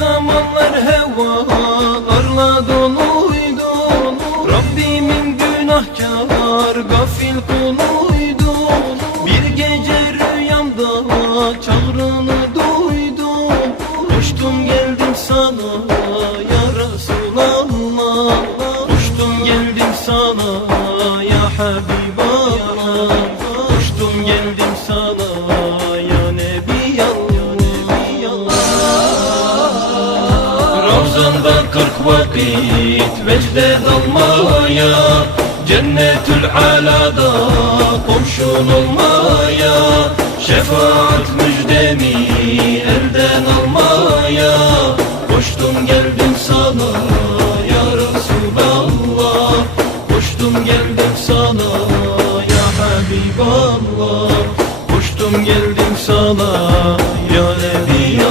zamanlar hevalarla doluydu Rabbimin günahkar gafil kuluydu Bir gece rüyamda çağrını duydum. Koştum geldim sana ya Resulallah. Koştum geldim sana ya Habiballah Ravzanda kırk vakit vecde dalmaya Cennetül alada komşun olmaya Şefaat müjdemi elden almaya. Koştum geldim sana ya Resulallah. Koştum geldim sana ya Habiballah. Koştum geldim sana ya Nebiallah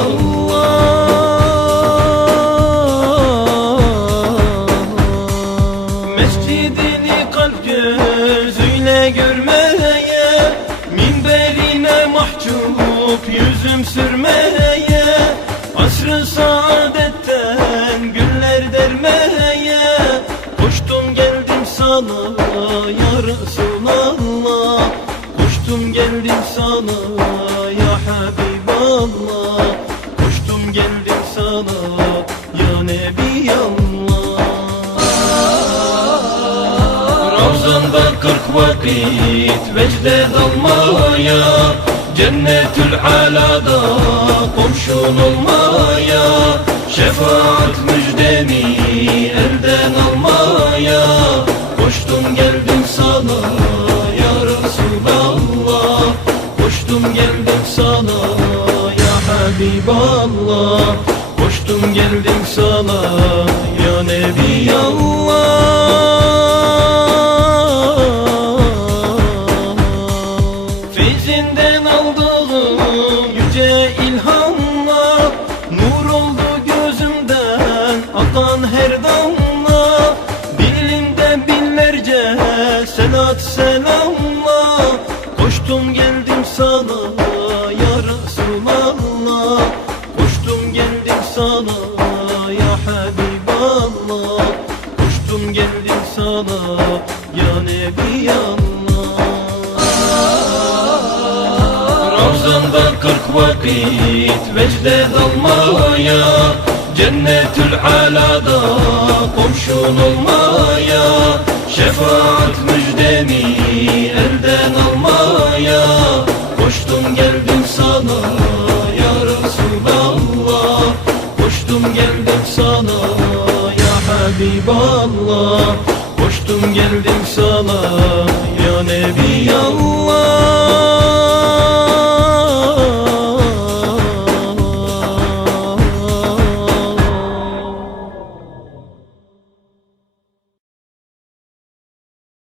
sürmeye Asrı saadetten güller dermeye. Koştum geldim sana ya Resulallah. Koştum geldim sana ya Habiballah. Koştum geldim sana ya Nebiyallah. Ravzanda kırk vakit vecde dalmaya Cennetül alada komşun olmaya Şefaat müjdemi elden almaya. Koştum geldim sana ya Resulallah. Koştum geldim sana ya Habiballah. Koştum geldim sana ya Nebiallah aldığım yüce ilhamla. Nur oldu gözümden akan her damla. Dilimde binlerce selat selamla. Koştum geldim sana ya Resulallah. Koştum geldim sana ya Habiballah. Koştum geldim sana ya Nebiyallah Ravzanda kırk vakit vecde dalmaya Cennetül alada komşun olmaya Şefaat müjdemi elden almaya Koştum geldim sana ya Resulallah. Koştum geldim sana ya Habiballah. Koştum geldim sana ya Nebiyallah